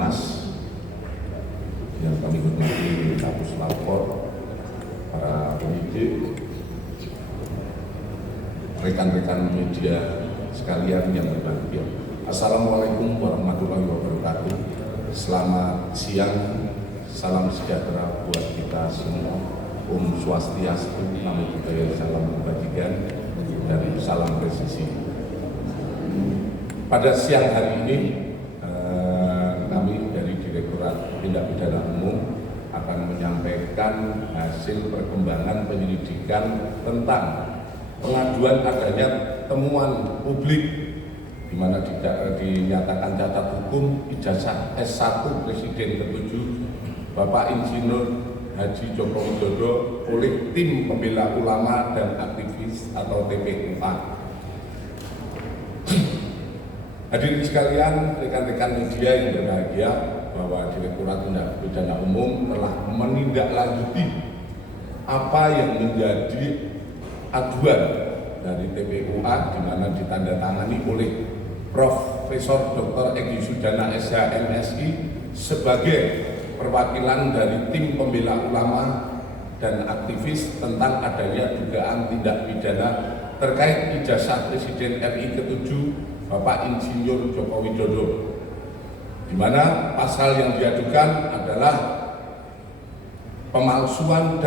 Humas yang kami hormati Kapus Lapor, para penyidik, rekan-rekan media sekalian yang berbahagia. Assalamualaikum warahmatullahi wabarakatuh. Selamat siang, salam sejahtera buat kita semua. Om Swastiastu, Namo Buddhaya, salam kebajikan, dan salam presisi. Pada siang hari ini, kami dari Direktorat Tindak Pidana Umum akan menyampaikan hasil perkembangan penyelidikan tentang pengaduan adanya temuan publik di mana dinyatakan cacat hukum ijazah S1 Presiden ke-7 Bapak Insinyur Haji Joko Widodo oleh tim pembela ulama dan aktivis atau TPUA. Hadirin sekalian, rekan-rekan media yang berbahagia, bahwa Direktorat Tindak Pidana Umum telah menindaklanjuti apa yang menjadi aduan dari TPUA, di mana ditandatangani oleh Profesor Dr. Egy Sujana SH MSI sebagai perwakilan dari tim pembela ulama dan aktivis tentang adanya dugaan tindak pidana terkait ijazah Presiden RI ke-7 Bapak Insinyur Joko Widodo, di mana pasal yang diadukan adalah pemalsuan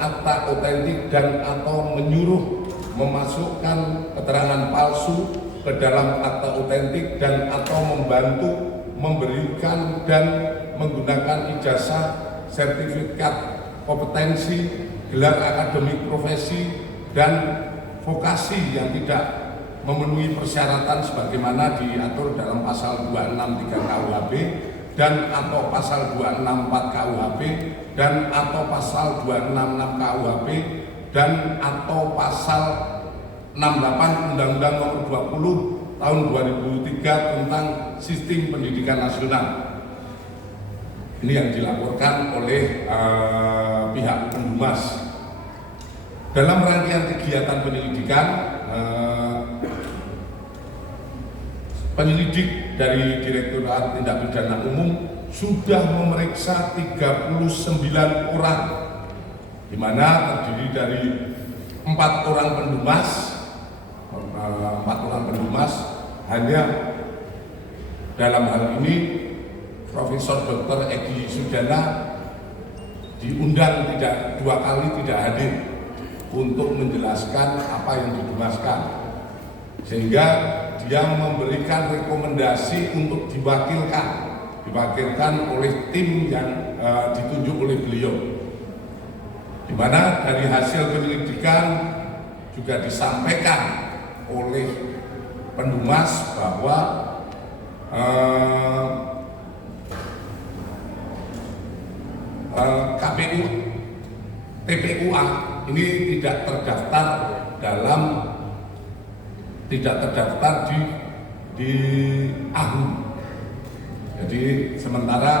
akta otentik dan atau menyuruh memasukkan keterangan palsu ke dalam akta otentik dan atau membantu memberikan dan menggunakan ijazah, sertifikat kompetensi, gelar akademik profesi, dan vokasi yang tidak memenuhi persyaratan sebagaimana diatur dalam pasal 263 KUHP dan atau pasal 264 KUHP dan atau pasal 266 KUHP dan atau pasal 68 Undang-Undang Nomor 20 Tahun 2003 tentang Sistem Pendidikan Nasional. Ini yang dilaporkan oleh pihak Pendumas. Dalam rangkaian kegiatan penyelidikan, penyelidik dari Direktorat Tindak Pidana Umum sudah memeriksa 39 orang, di mana terdiri dari 4 orang pendumas. 4 orang pendumas, hanya dalam hal ini Profesor Dr. Egy Sujana diundang tidak 2 kali tidak hadir untuk menjelaskan apa yang didumaskan, sehingga dia memberikan rekomendasi untuk diwakilkan oleh tim yang ditunjuk oleh beliau, di mana dari hasil penyelidikan juga disampaikan oleh pendumas bahwa KPU TPUA ini tidak terdaftar di AHU. Jadi sementara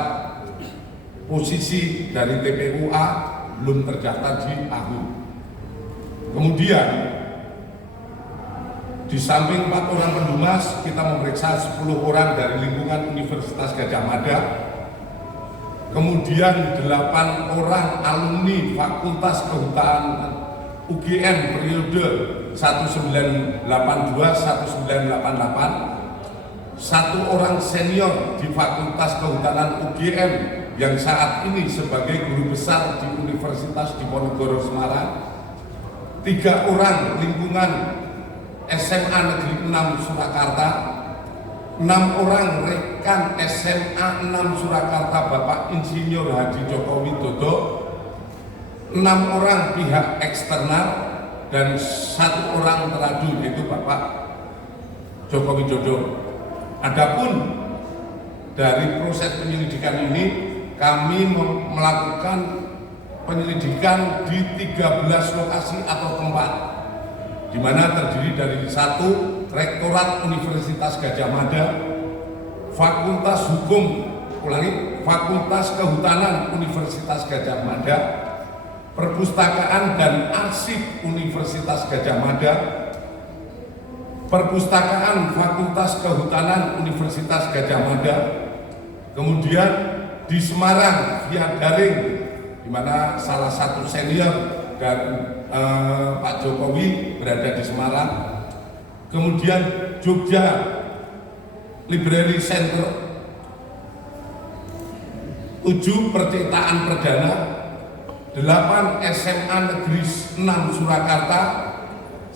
posisi dari TPUA belum terdaftar di AHU. Kemudian di samping 4 orang pendumas, kita memeriksa 10 orang dari lingkungan Universitas Gadjah Mada, kemudian 8 orang alumni Fakultas Kehutanan UGM periode 1982-1988, 1 orang senior di Fakultas Kehutanan UGM yang saat ini sebagai guru besar di Universitas Diponegoro Semarang, 3 orang lingkungan SMA Negeri 6 Surakarta, 6 orang rekan SMA 6 Surakarta Bapak Insinyur Haji Joko Widodo, 6 orang pihak eksternal, dan 1 orang teradu yaitu Bapak Joko Widodo. Adapun dari proses penyelidikan ini, kami melakukan penyelidikan di 13 lokasi atau tempat, di mana terdiri dari 1 Rektorat Universitas Gadjah Mada, Fakultas Kehutanan Universitas Gadjah Mada, Perpustakaan dan Arsip Universitas Gadjah Mada, Perpustakaan Fakultas Kehutanan Universitas Gadjah Mada. Kemudian di Semarang via daring, di mana salah satu senior dan Pak Jokowi berada di Semarang. Kemudian Jogja Library Center, 7 percetakan perdana, 8 SMA Negeri 6 Surakarta,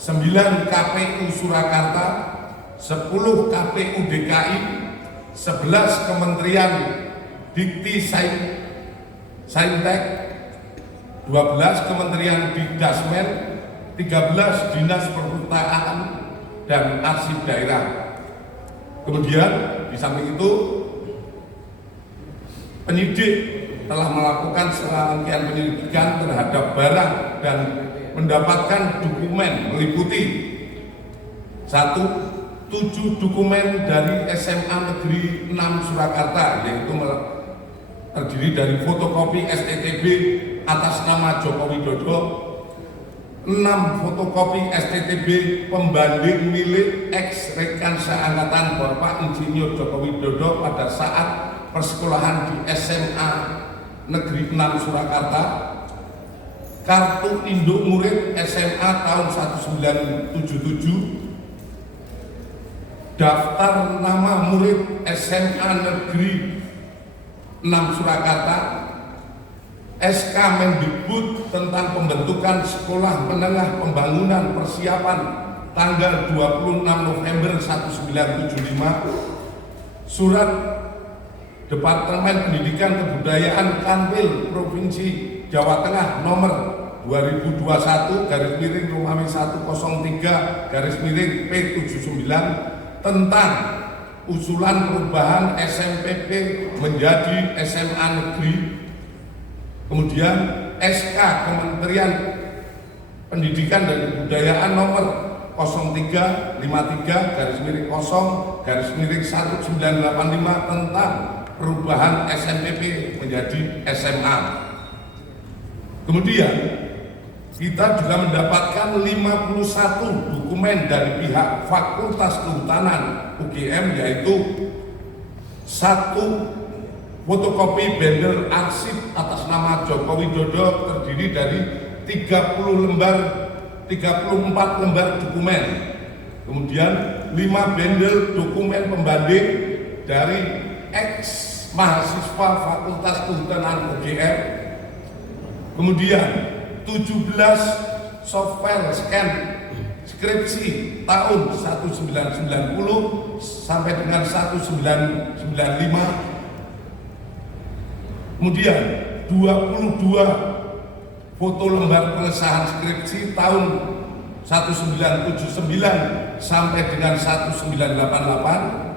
9 KPU Surakarta, 10 KPU DKI, 11 Kementerian Dikti Saintek, 12 Kementerian Dikdasmen, 13 Dinas Perpustakaan dan Arsip Daerah. Kemudian di samping itu penyidik telah melakukan serangkaian penyelidikan terhadap barang dan mendapatkan dokumen meliputi 1. 7 dokumen dari SMA Negeri 6 Surakarta, yaitu terdiri dari fotokopi STTB atas nama Joko Widodo, 6 fotokopi STTB pembanding milik ex rekan seangkatan Bapak Insinyur Joko Widodo pada saat persekolahan di SMA Negeri 6 Surakarta, kartu induk murid SMA tahun 1977, daftar nama murid SMA Negeri 6 Surakarta, SK Mendikbud tentang pembentukan Sekolah Menengah Pembangunan Persiapan tanggal 26 November 1975, Surat Departemen Pendidikan Kebudayaan Kanwil Provinsi Jawa Tengah nomor 2021-103-P79 tentang usulan perubahan SMPP menjadi SMA Negeri. Kemudian SK Kementerian Pendidikan dan Kebudayaan nomor 0353-0-1985 tentang perubahan SMPP menjadi SMA. Kemudian kita juga mendapatkan 51 dokumen dari pihak Fakultas Kehutanan UGM, yaitu 1 fotokopi bendel arsip atas nama Joko Widodo terdiri dari 34 lembar dokumen. Kemudian 5 bendel dokumen pembanding dari ex mahasiswa Fakultas Kehutanan UGM. Kemudian 17 software scan skripsi tahun 1990 sampai dengan 1995. Kemudian 22 foto lembar pengesahan skripsi tahun 1979 sampai dengan 1988.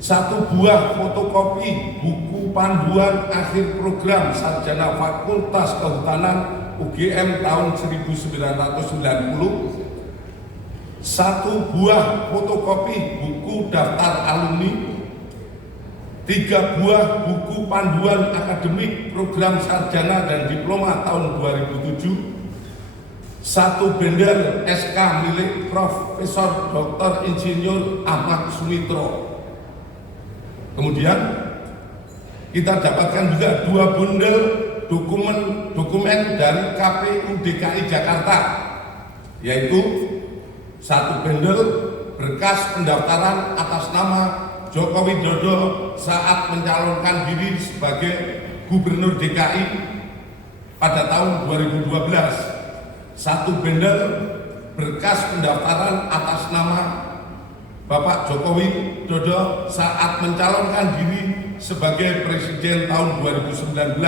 1 buah fotokopi buku panduan akhir program sarjana Fakultas Kehutanan UGM tahun 1990. 1 buah fotokopi buku daftar alumni. 3 buah buku panduan akademik program sarjana dan diploma tahun 2007. 1 bendel SK milik Profesor Dr. Insinyur Ahmad Sumitro. Kemudian kita dapatkan juga 2 bundel dokumen dari KPU DKI Jakarta, yaitu 1 bendel berkas pendaftaran atas nama Joko Widodo saat mencalonkan diri sebagai Gubernur DKI pada tahun 2012. 1 bendel berkas pendaftaran atas nama Bapak Joko Widodo saat mencalonkan diri sebagai Presiden tahun 2019.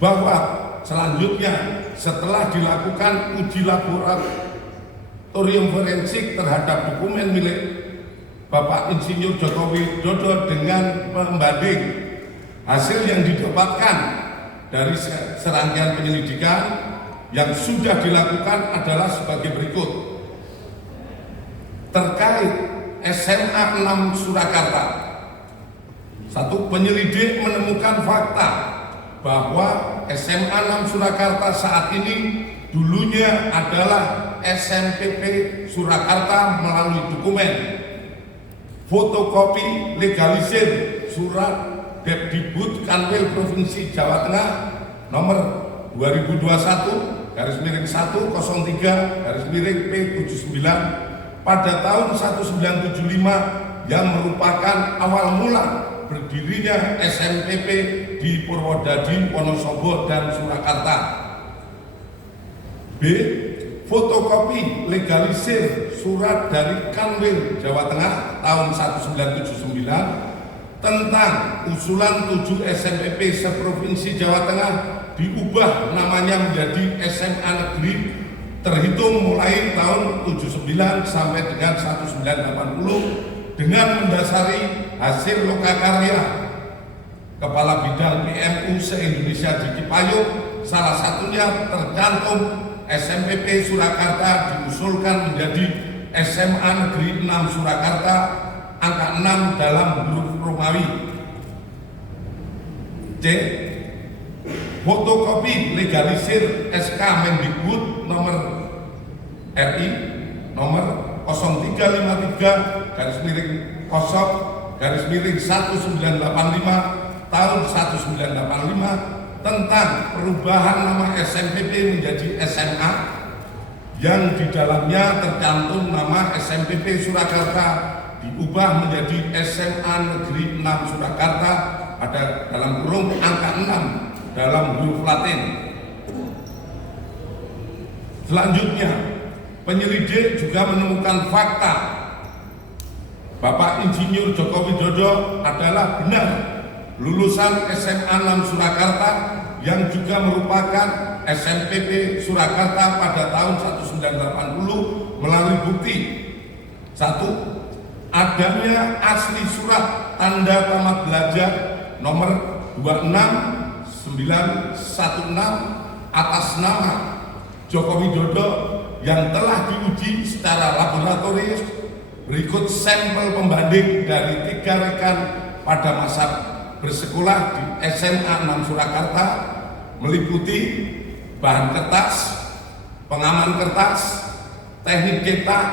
Bahwa selanjutnya setelah dilakukan uji laboratorium forensik terhadap dokumen milik Bapak Insinyur Joko Widodo dengan pembanding, hasil yang didapatkan dari serangkaian penyelidikan yang sudah dilakukan adalah sebagai berikut. Terkait SMA 6 Surakarta, 1, penyelidik menemukan fakta bahwa SMA 6 Surakarta saat ini dulunya adalah SMPP Surakarta melalui dokumen fotokopi legalisir surat Depdikbud Kanwil Provinsi Jawa Tengah nomor 2021-103-P79 pada tahun 1975 yang merupakan awal mula berdirinya SMPP di Purwodadi, Wonosobo, dan Surakarta. B. Fotokopi legalisir surat dari Kanwil Jawa Tengah tahun 1979 tentang usulan 7 SMPP seprovinsi Jawa Tengah diubah namanya menjadi SMA Negeri terhitung mulai tahun 79 sampai dengan 1980 dengan mendasari hasil lokakarya Kepala Bidang PMU se-Indonesia di Cipayung, salah satunya tercantum SMPP Surakarta diusulkan menjadi SMA Negeri 6 Surakarta angka 6 dalam huruf Romawi. C. Fotokopi legalisir SK Mendikbud nomor RI nomor 0353-0-1985 tahun 1985 tentang perubahan nama SMPP menjadi SMA yang di dalamnya tercantum nama SMPP Surakarta diubah menjadi SMA Negeri 6 Surakarta ada dalam kurung angka 6 dalam huruf Latin. Selanjutnya, penyelidik juga menemukan fakta Bapak Insinyur Joko Widodo adalah benar lulusan SMA 6 Surakarta yang juga merupakan SMPP Surakarta pada tahun 1980 melalui bukti 1. Adanya asli surat tanda tamat belajar nomor 26916 atas nama Joko Widodo yang telah diuji secara laboratoris. Berikut sampel pembanding dari 3 rekan pada masa bersekolah di SMA 6 Surakarta meliputi bahan kertas, pengaman kertas, teknik cetak,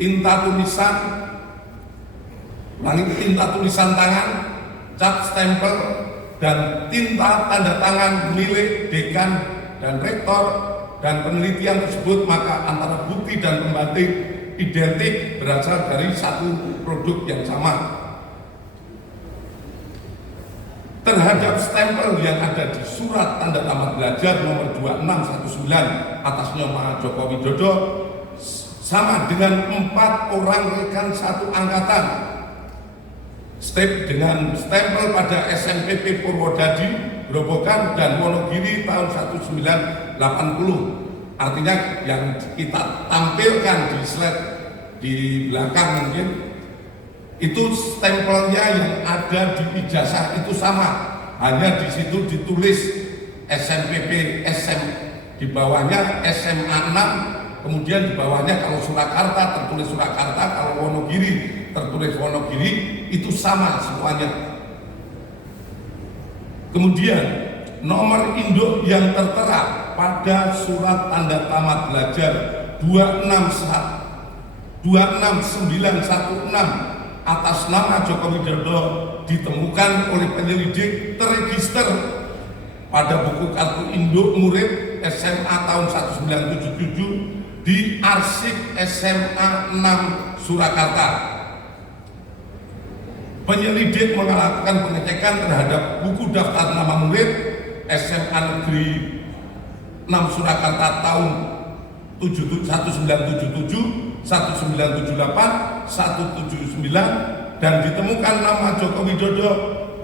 tinta tulisan, tinta tulisan tangan, cat stempel, dan tinta tanda tangan milik dekan dan rektor, dan penelitian tersebut maka antara bukti dan pembanding identik berasal dari satu produk yang sama. Terhadap stempel yang ada di surat tanda tamat belajar nomor 2619 atas nama Joko Widodo sama dengan 4 orang rekan satu angkatan dengan stempel pada SMPP Purwodadi, Grobogan, dan Wonogiri tahun 1980. Artinya yang kita tampilkan di slide di belakang mungkin itu stempelnya yang ada di ijazah itu sama, hanya di situ ditulis SMPP SM, di bawahnya SMA 6, kemudian di bawahnya kalau Surakarta tertulis Surakarta, kalau Wonogiri tertulis Wonogiri, itu sama semuanya. Kemudian nomor induk yang tertera pada surat tanda tamat belajar 26916 atas nama Joko Widodo ditemukan oleh penyelidik terregister pada buku kartu induk murid SMA tahun 1977 di arsip SMA 6 Surakarta. Penyelidik melakukan pengecekan terhadap buku daftar nama murid SMA Negeri 6 Surakarta tahun 1977, 1978, 179 dan ditemukan nama Joko Widodo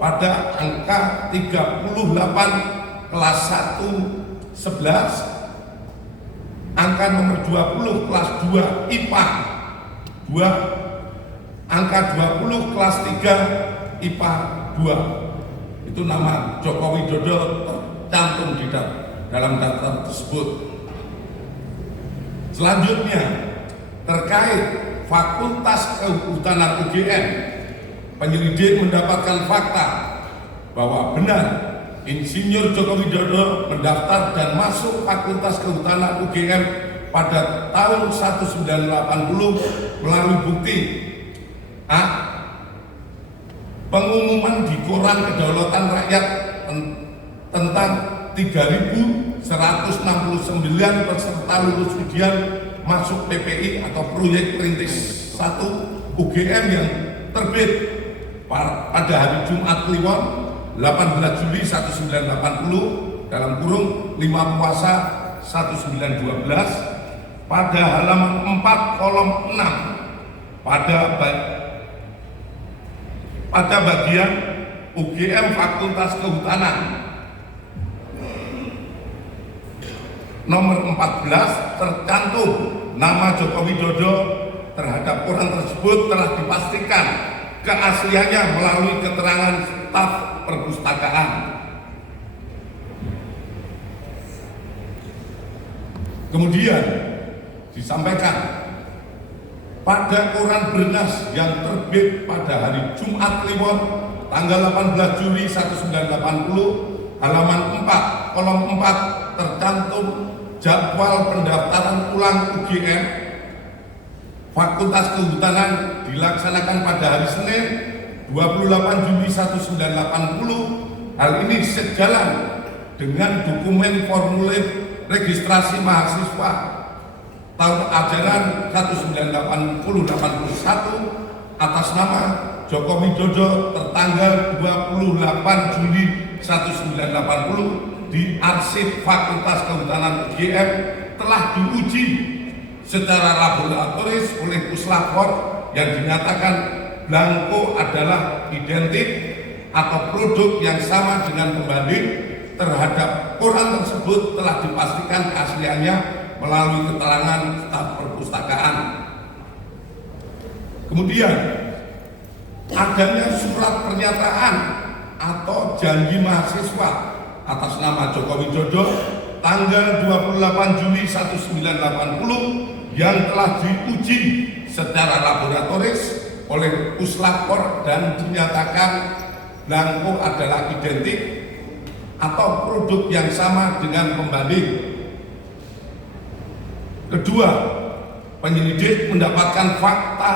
pada angka 38 kelas 1 11, angka nomor 20 kelas 2 IPA 2, angka 20 kelas 3 IPA 2. Itu nama Joko Widodo tercantum di dalam daftar tersebut. Selanjutnya, terkait Fakultas Kehutanan UGM, penyelidik mendapatkan fakta bahwa benar Insinyur Joko Widodo mendaftar dan masuk Fakultas Kehutanan UGM pada tahun 1980 melalui bukti A. Pengumuman di Koran Kedaulatan Rakyat tentang 3.169 peserta lulus ujian masuk PPI atau proyek perintis 1 UGM yang terbit pada hari Jumat Kliwon 18 Juli 1980 dalam kurung 5 Puasa 1912 pada halaman 4 kolom 6 pada bagian UGM Fakultas Kehutanan nomor 14 tercantum nama Joko Widodo terhadap koran tersebut telah dipastikan keasliannya melalui keterangan staf perpustakaan. Kemudian disampaikan pada koran Bernas yang terbit pada hari Jumat Kliwon tanggal 18 Juli 1980 halaman 4 kolom 4 tercantum jadwal pendaftaran ulang UGM Fakultas Kehutanan dilaksanakan pada hari Senin 28 Juli 1980. Hal ini sejalan dengan dokumen formulir registrasi mahasiswa tahun ajaran 1980-81 atas nama Joko Widodo tertanggal 28 Juli 1980 di arsip Fakultas Kehutanan UGM telah diuji secara laboratoris oleh puslapor yang dinyatakan blanko adalah identik atau produk yang sama dengan pembanding terhadap koran tersebut telah dipastikan keasliannya melalui keterangan staf perpustakaan. Kemudian adanya surat pernyataan atau janji mahasiswa atas nama Joko Widodo tanggal 28 Juli 1980 yang telah diuji secara laboratoris oleh puslapor dan dinyatakan blanko adalah identik atau produk yang sama dengan pembanding. Kedua, penyelidik mendapatkan fakta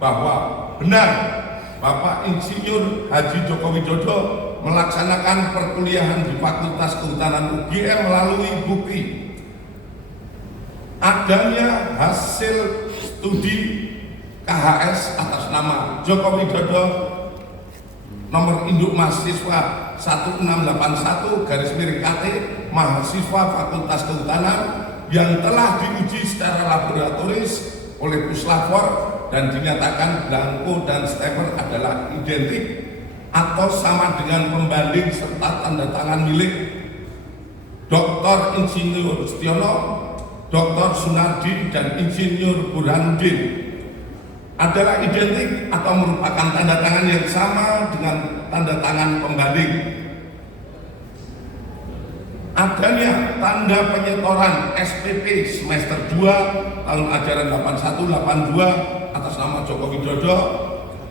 bahwa benar Bapak Insinyur Haji Joko Widodo melaksanakan perkuliahan di Fakultas Kehutanan UGM melalui bukti adanya hasil studi KHS atas nama Joko Widodo nomor induk mahasiswa 1681/KT mahasiswa Fakultas Kehutanan yang telah diuji secara laboratoris oleh puslapor dan dinyatakan blanko dan stempel adalah identik atau sama dengan pembanding serta tanda tangan milik Dr. Insinyur Setiono, Dr. Sunardi dan Insinyur Burhanuddin adalah identik atau merupakan tanda tangan yang sama dengan tanda tangan pembanding. Adanya tanda penyetoran SPP semester 2 tahun ajaran 81-82 atas nama Joko Widodo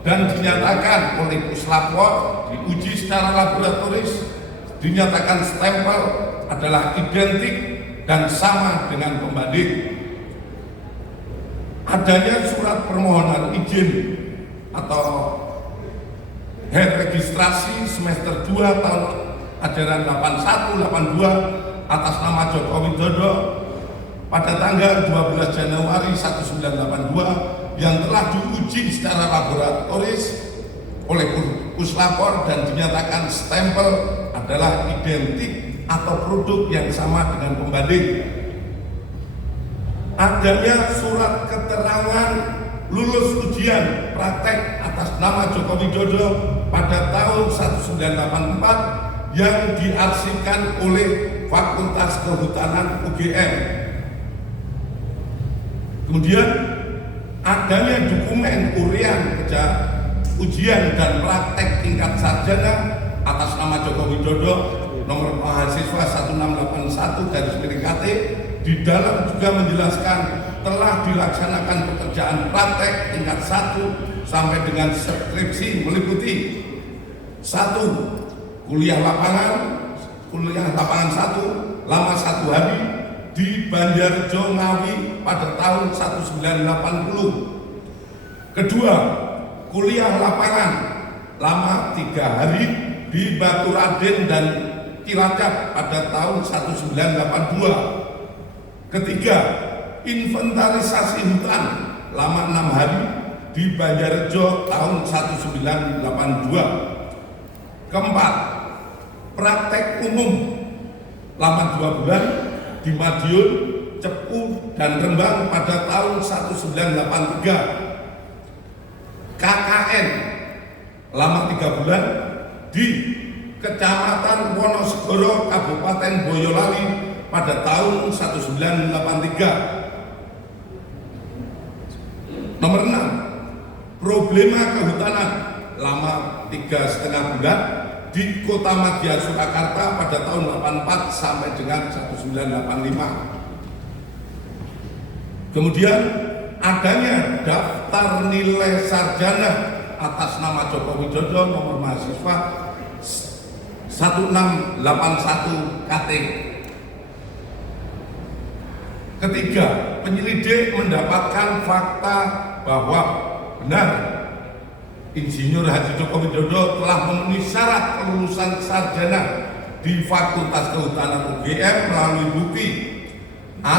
dan dinyatakan oleh puslapor diuji secara laboratoris dinyatakan stempel adalah identik dan sama dengan pembanding. Adanya surat permohonan izin atau registrasi semester 2 tahun ajaran 81-82 atas nama Joko Widodo pada tanggal 12 Januari 1982 yang telah diuji secara laboratoris oleh puslapor dan dinyatakan stempel adalah identik atau produk yang sama dengan pembanding. Adanya surat keterangan lulus ujian praktek atas nama Joko Widodo pada tahun 1984 yang diarsipkan oleh Fakultas Kehutanan UGM. Kemudian adanya dokumen urian ujian dan praktek tingkat sarjana atas nama Joko Widodo nomor mahasiswa 1681/KT di dalam juga menjelaskan telah dilaksanakan pekerjaan praktek tingkat 1 sampai dengan skripsi meliputi 1. Kuliah lapangan 1 lama 1 hari di Banjarjo Ngawi pada tahun 1980. Kedua, kuliah lapangan lama 3 hari di Baturaden dan Cilacap pada tahun 1982. Ketiga, inventarisasi hutan lama 6 hari di Banjarjo tahun 1982. Keempat, praktek umum lama 2 bulan di Madiun, Cepu, dan Rembang pada tahun 1983. KKN lama 3 bulan di Kecamatan Wonosegoro, Kabupaten Boyolali pada tahun 1983. Nomor 6, problema kehutanan lama 3,5 bulan di Kota Madya Surakarta pada tahun 84 sampai dengan 1985. Kemudian adanya daftar nilai sarjana atas nama Joko Widodo nomor mahasiswa 1681 KT. Ketiga, penyelidik mendapatkan fakta bahwa benar Insinyur Haji Joko Widodo telah memenuhi syarat kelulusan sarjana di Fakultas Kehutanan UGM melalui bukti A.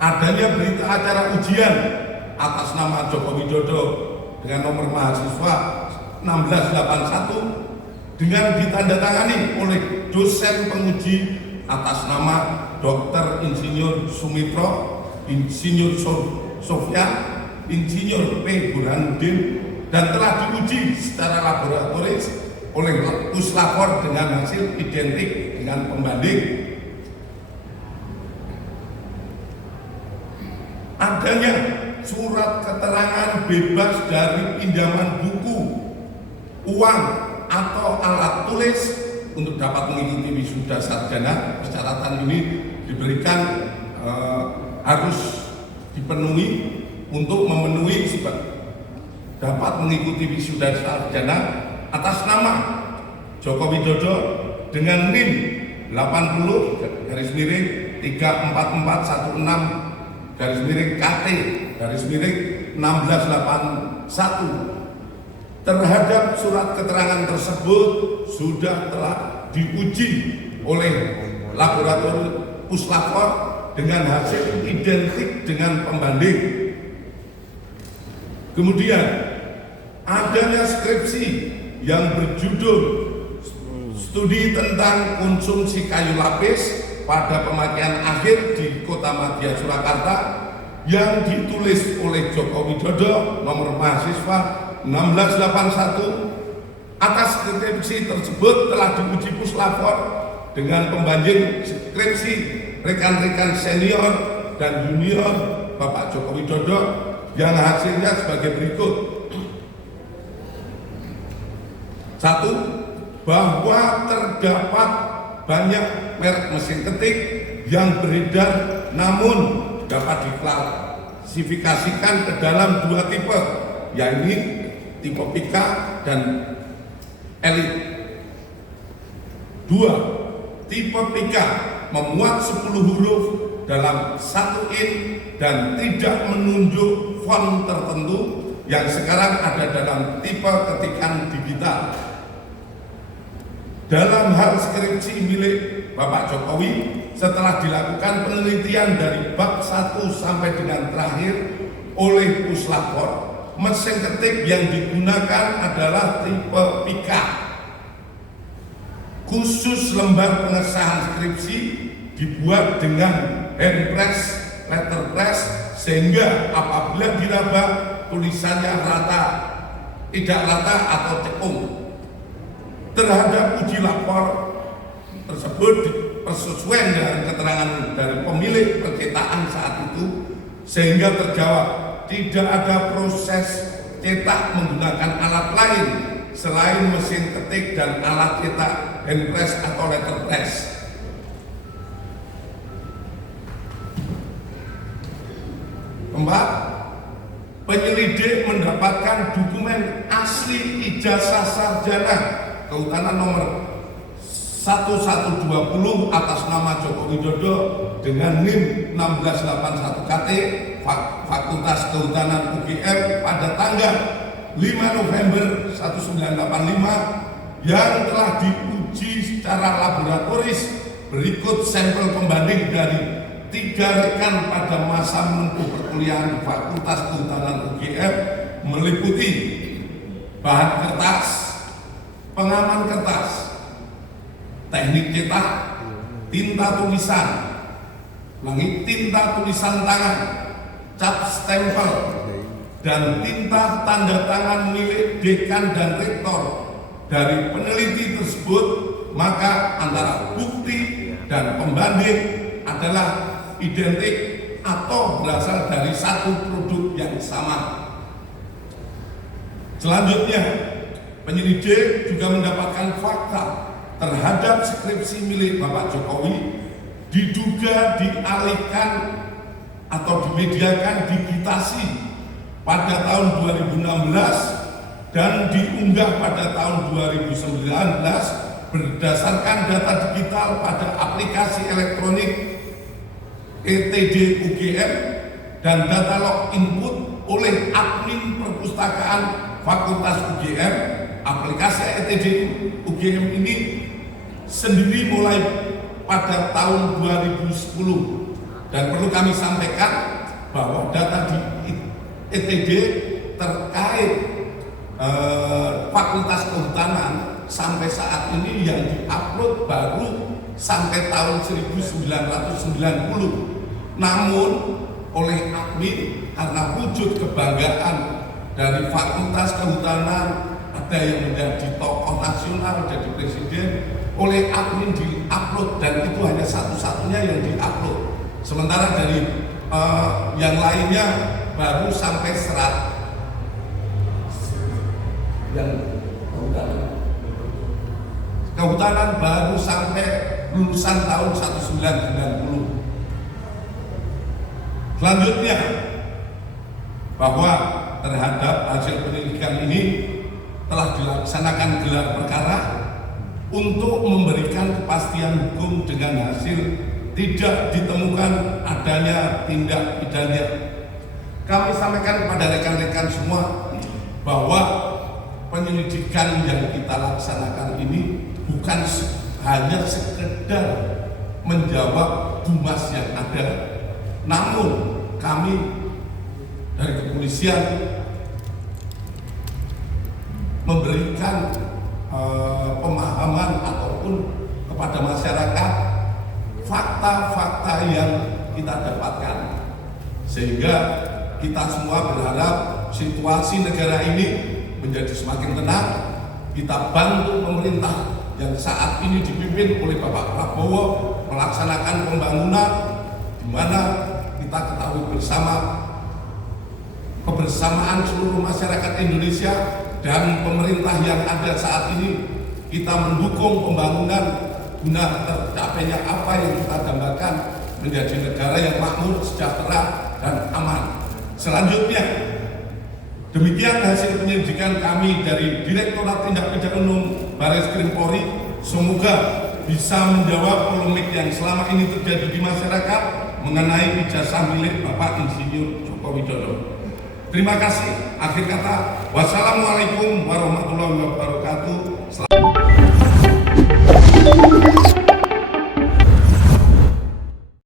Adanya berita acara ujian atas nama Joko Widodo dengan nomor mahasiswa 1681 dengan ditandatangani oleh dosen penguji atas nama Dr. Insinyur Sumitro, Insinyur Sofyan, Insinyur P. Burhanuddin, dan telah diuji secara laboratoris oleh puslapor dengan hasil identik dengan pembanding. Adanya surat keterangan bebas dari pinjaman buku, uang, atau alat tulis untuk dapat mengikuti wisuda sarjana. Persyaratan ini diberikan harus dipenuhi untuk memenuhi dapat mengikuti wisuda sarjana atas nama Joko Widodo dengan NIM 80-416-KT-1681. Terhadap surat keterangan tersebut sudah telah diuji oleh laboratorium puslapor dengan hasil identik dengan pembanding. Kemudian adanya skripsi yang berjudul Studi tentang Konsumsi Kayu Lapis pada Pemakaian Akhir di Kota Madya Surakarta yang ditulis oleh Joko Widodo nomor mahasiswa 1681. Atas skripsi tersebut telah diuji puslapor dengan pembanding skripsi rekan-rekan senior dan junior Bapak Joko Widodo yang hasilnya sebagai berikut. 1. Bahwa terdapat banyak merek mesin ketik yang beredar namun dapat diklasifikasikan ke dalam 2 tipe, yaitu tipe Pika dan Elite. 2. Tipe Pika memuat 10 huruf dalam 1 in dan tidak menunjuk font tertentu yang sekarang ada dalam tipe ketikan digital. Dalam hal skripsi milik Bapak Jokowi, setelah dilakukan penelitian dari bab 1 sampai dengan terakhir oleh puslapor, mesin ketik yang digunakan adalah tipe Pika. Khusus lembar pengesahan skripsi dibuat dengan handpress, letterpress, sehingga apabila diraba tulisannya rata, tidak rata atau cekung. Terhadap uji lapor tersebut persesuaian dengan keterangan dari pemilik percetakan saat itu, sehingga terjawab tidak ada proses cetak menggunakan alat lain selain mesin ketik dan alat cetak handpress atau letterpress. Keempat, penyelidik mendapatkan dokumen asli ijazah sarjana kehutanan nomor 1120 atas nama Joko Widodo dengan NIM 1681 KT Fakultas Kehutanan UGM pada tanggal 5 November 1985 yang telah diuji secara laboratoris. Berikut sampel pembanding dari 3 rekan pada masa menempuh perkuliahan di Fakultas Kehutanan UGM meliputi bahan kertas, pengaman kertas, teknik cetak, tinta tulisan, tinta tulisan tangan, cat stempel, dan tinta tanda tangan milik dekan dan rektor. Dari peneliti tersebut, maka antara bukti dan pembanding adalah identik atau berasal dari satu produk yang sama. Selanjutnya, penyelidik juga mendapatkan fakta terhadap skripsi milik Bapak Jokowi diduga dialihkan atau dimediakan digitasi pada tahun 2016 dan diunggah pada tahun 2019 berdasarkan data digital pada aplikasi elektronik ETD UGM dan data log input oleh admin perpustakaan Fakultas UGM. Aplikasi ETD UGM ini sendiri mulai pada tahun 2010 dan perlu kami sampaikan bahwa data di ETD terkait Fakultas Kehutanan sampai saat ini yang diupload baru sampai tahun 1990. Namun oleh admin karena wujud kebanggaan dari Fakultas Kehutanan, ada yang menjadi tokoh nasional, jadi presiden, oleh admin diupload dan itu hanya satu-satunya yang diupload. Sementara dari yang lainnya baru sampai serat yang kehutanan baru sampai lulusan tahun 1990. Selanjutnya, bahwa terhadap hasil penyelidikan ini telah dilaksanakan gelar perkara untuk memberikan kepastian hukum dengan hasil tidak ditemukan adanya tindak pidana. Kami sampaikan kepada rekan-rekan semua bahwa penyelidikan yang kita laksanakan ini bukan hanya sekedar menjawab dumas yang ada, namun kami dari kepolisian memberikan pemahaman ataupun kepada masyarakat fakta-fakta yang kita dapatkan, sehingga kita semua berharap situasi negara ini menjadi semakin tenang. Kita bantu pemerintah yang saat ini dipimpin oleh Bapak Prabowo melaksanakan pembangunan, di mana kita ketahui bersama kebersamaan seluruh masyarakat Indonesia dan pemerintah yang ada saat ini. Kita mendukung pembangunan guna tercapainya apa yang kita dambakan, menjadi negara yang makmur, sejahtera, dan aman. Selanjutnya, demikian hasil penyelidikan kami dari Direktorat Tindak Pidana Umum Barreskrim Polri. Semoga bisa menjawab polemik yang selama ini terjadi di masyarakat mengenai ijazah milik Bapak Insinyur Joko Widodo. Terima kasih. Akhir kata, wassalamualaikum warahmatullahi wabarakatuh.